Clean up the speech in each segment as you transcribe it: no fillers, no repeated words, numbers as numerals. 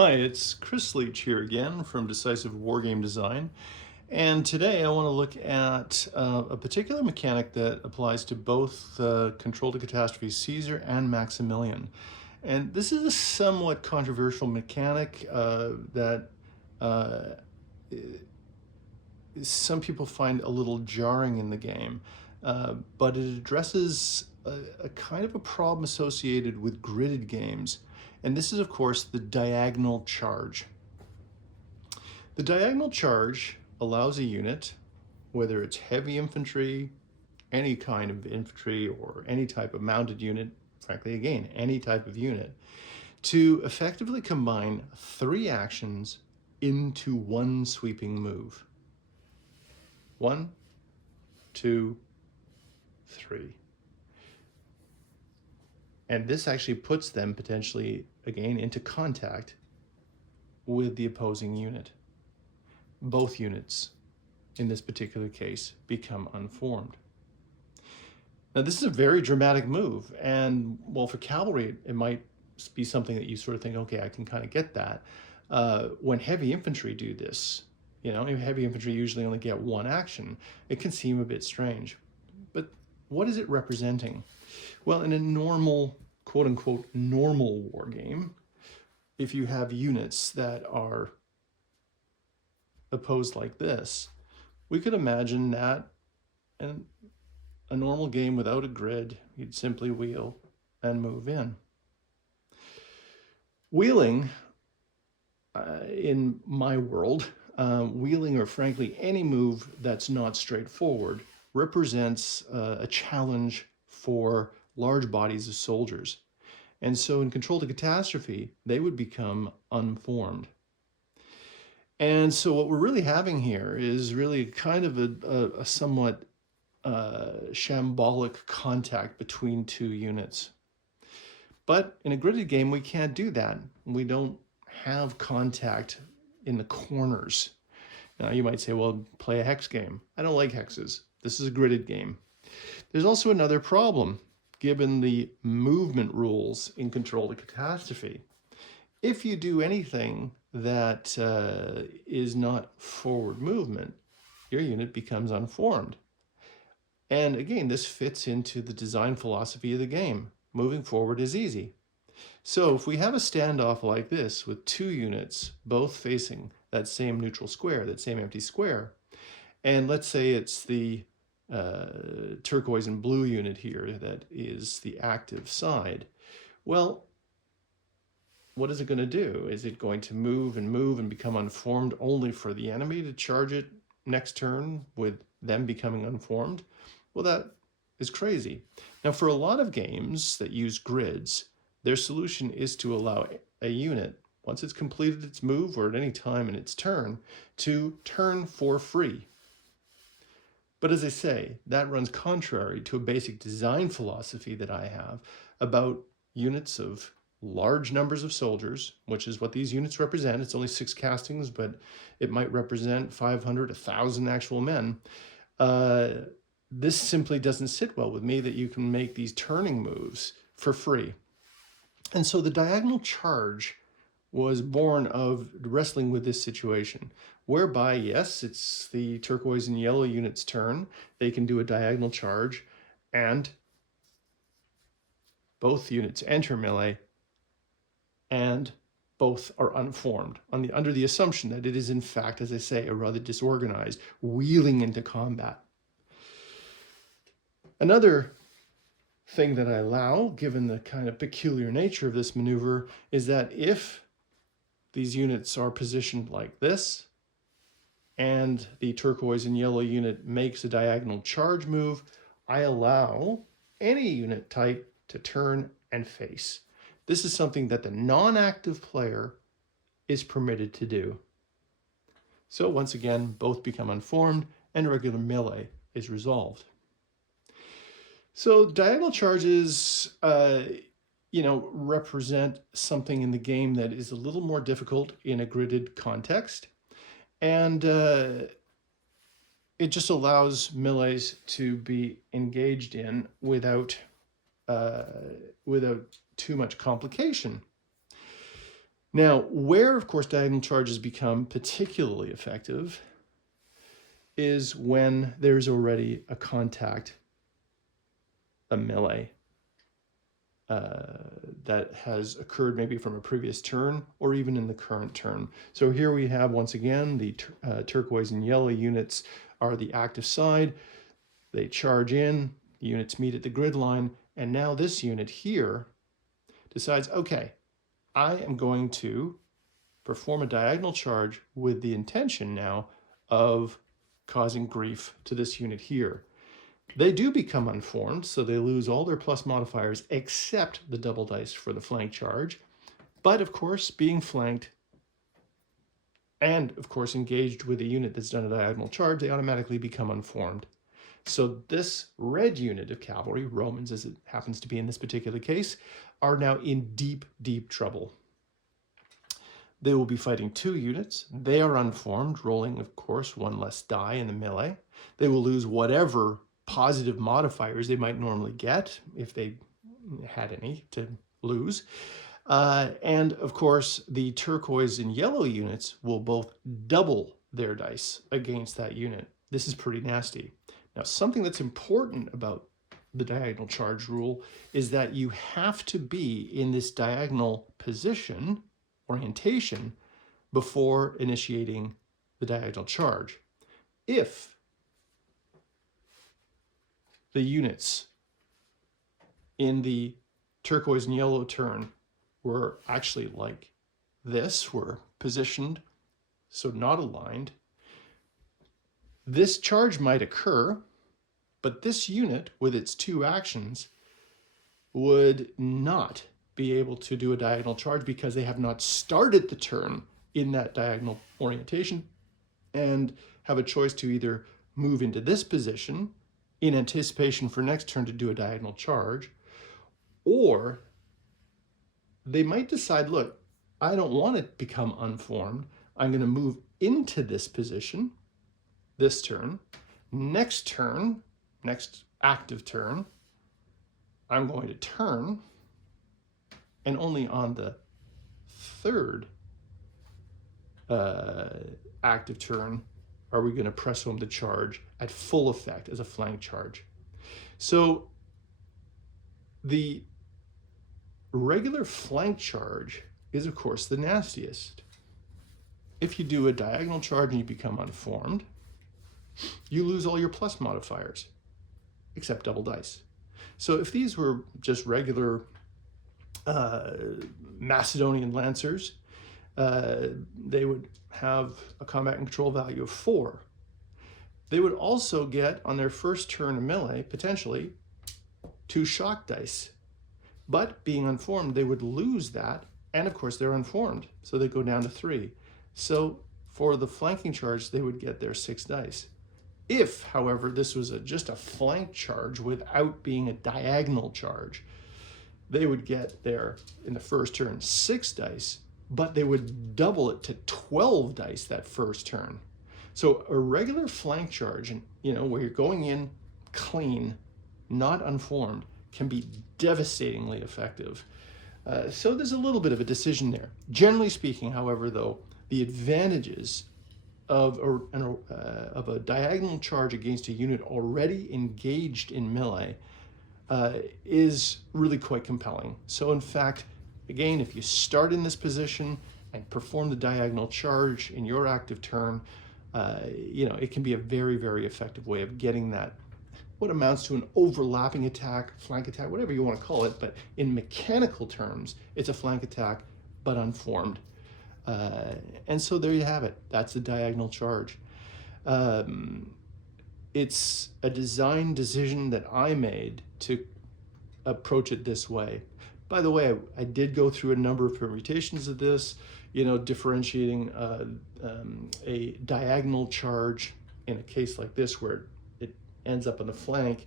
Hi, it's Chris Leach here again from Decisive Wargame Design. And today I want to look at a particular mechanic that applies to both Control to Catastrophe Caesar and Maximilian. And this is a somewhat controversial mechanic that uh, some people find a little jarring in the game, but it addresses a kind of a problem associated with gridded games. And this is, of course, the diagonal charge. The diagonal charge allows a unit, whether it's heavy infantry, any kind of infantry, or any type of mounted unit, frankly, again, any type of unit, to effectively combine 3 actions into one sweeping move. 1, 2, 3. And this actually puts them potentially, again, into contact with the opposing unit. Both units, in this particular case, become unformed. Now, this is a very dramatic move, and well, for cavalry, it might be something that you sort of think, okay, I can kind of get that. When heavy infantry do this, heavy infantry usually only get 1 action. It can seem a bit strange, but what is it representing? Well, in a normal, quote unquote, normal war game, if you have units that are opposed like this, we could imagine that in a normal game without a grid, you'd simply wheel and move in. Wheeling, in my world, wheeling, or frankly any move that's not straightforward, represents a challenge for large bodies of soldiers. And so in Control to Catastrophe, they would become unformed. And so what we're really having here is really kind of a somewhat shambolic contact between 2 units. But in a gridded game, we can't do that. We don't have contact in the corners. Now you might say, well, play a hex game. I don't like hexes. This is a gridded game. There's also another problem, given the movement rules in Control to Catastrophe. If you do anything that is not forward movement, your unit becomes unformed. And again, this fits into the design philosophy of the game. Moving forward is easy. So if we have a standoff like this with 2 units, both facing that same neutral square, that same empty square, and let's say it's the turquoise and blue unit here that is the active side, well, what is it going to do? Is it going to move and become unformed only for the enemy to charge it next turn with them becoming unformed? Well, that is crazy. Now, for a lot of games that use grids, their solution is to allow a unit, once it's completed its move or at any time in its turn, to turn for free. But as I say, that runs contrary to a basic design philosophy that I have about units of large numbers of soldiers, which is what these units represent. It's only 6 castings, but it might represent 500, 1,000 actual men. This simply doesn't sit well with me, that you can make these turning moves for free. And so the diagonal charge was born of wrestling with this situation, whereby, yes, it's the turquoise and yellow unit's turn. They can do a diagonal charge, and both units enter melee, and both are unformed under the assumption that it is, in fact, as I say, a rather disorganized wheeling into combat. Another thing that I allow, given the kind of peculiar nature of this maneuver, is that if these units are positioned like this, and the turquoise and yellow unit makes a diagonal charge move, I allow any unit type to turn and face. This is something that the non-active player is permitted to do. So once again, both become unformed and regular melee is resolved. So diagonal charges, represent something in the game that is a little more difficult in a gridded context. And it just allows melees to be engaged in without too much complication. Now, where, of course, diagonal charges become particularly effective is when there's already a contact, a melee, that has occurred maybe from a previous turn or even in the current turn. So here we have, once again, the turquoise and yellow units are the active side. They charge in, the units meet at the grid line, and now this unit here decides, okay, I am going to perform a diagonal charge with the intention now of causing grief to this unit here. They do become unformed, so they lose all their plus modifiers except the double dice for the flank charge. But of course, being flanked and of course engaged with a unit that's done a diagonal charge, they automatically become unformed. So this red unit of cavalry, Romans as it happens to be in this particular case, are now in deep, deep trouble. They will be fighting 2 units. They are unformed, rolling, of course, 1 less die in the melee. They will lose whatever positive modifiers they might normally get, if they had any to lose. And of course, the turquoise and yellow units will both double their dice against that unit. This is pretty nasty. Now, something that's important about the diagonal charge rule is that you have to be in this diagonal position, orientation, before initiating the diagonal charge. If the units in the turquoise and yellow turn were actually like this, were positioned, so not aligned, this charge might occur, but this unit with its 2 actions would not be able to do a diagonal charge because they have not started the turn in that diagonal orientation and have a choice to either move into this position in anticipation for next turn to do a diagonal charge, or they might decide, look, I don't want to become unformed. I'm going to move into this position this turn. Next turn, next active turn, I'm going to turn, and only on the 3rd active turn are we going to press home the charge at full effect as a flank charge. So the regular flank charge is, of course, the nastiest. If you do a diagonal charge and you become unformed, you lose all your plus modifiers, except double dice. So if these were just regular Macedonian lancers, they would have a combat and control value of 4. They would also get, on their first turn of melee, potentially 2 shock dice. But being unformed, they would lose that, and of course they're unformed, so they go down to 3. So for the flanking charge, they would get their 6 dice. If, however, this was just a flank charge without being a diagonal charge, they would get their, in the first turn, 6 dice, but they would double it to 12 dice that first turn. So a regular flank charge, and where you're going in clean, not unformed, can be devastatingly effective. So there's a little bit of a decision there. Generally speaking, however, though, the advantages of a diagonal charge against a unit already engaged in melee is really quite compelling. So in fact, again, if you start in this position and perform the diagonal charge in your active turn, it can be a very, very effective way of getting that, what amounts to an overlapping attack, flank attack, whatever you want to call it, but in mechanical terms, it's a flank attack, but unformed. And so there you have it. That's the diagonal charge. It's a design decision that I made to approach it this way. By the way, I did go through a number of permutations of this, differentiating a diagonal charge in a case like this where it ends up on the flank,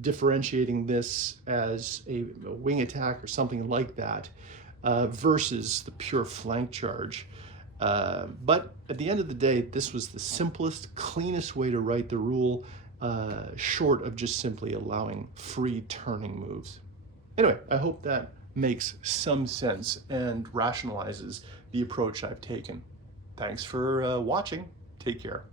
differentiating this as a wing attack or something like that, versus the pure flank charge. But at the end of the day, this was the simplest, cleanest way to write the rule, short of just simply allowing free turning moves. Anyway, I hope that makes some sense and rationalizes the approach I've taken. Thanks for watching. Take care.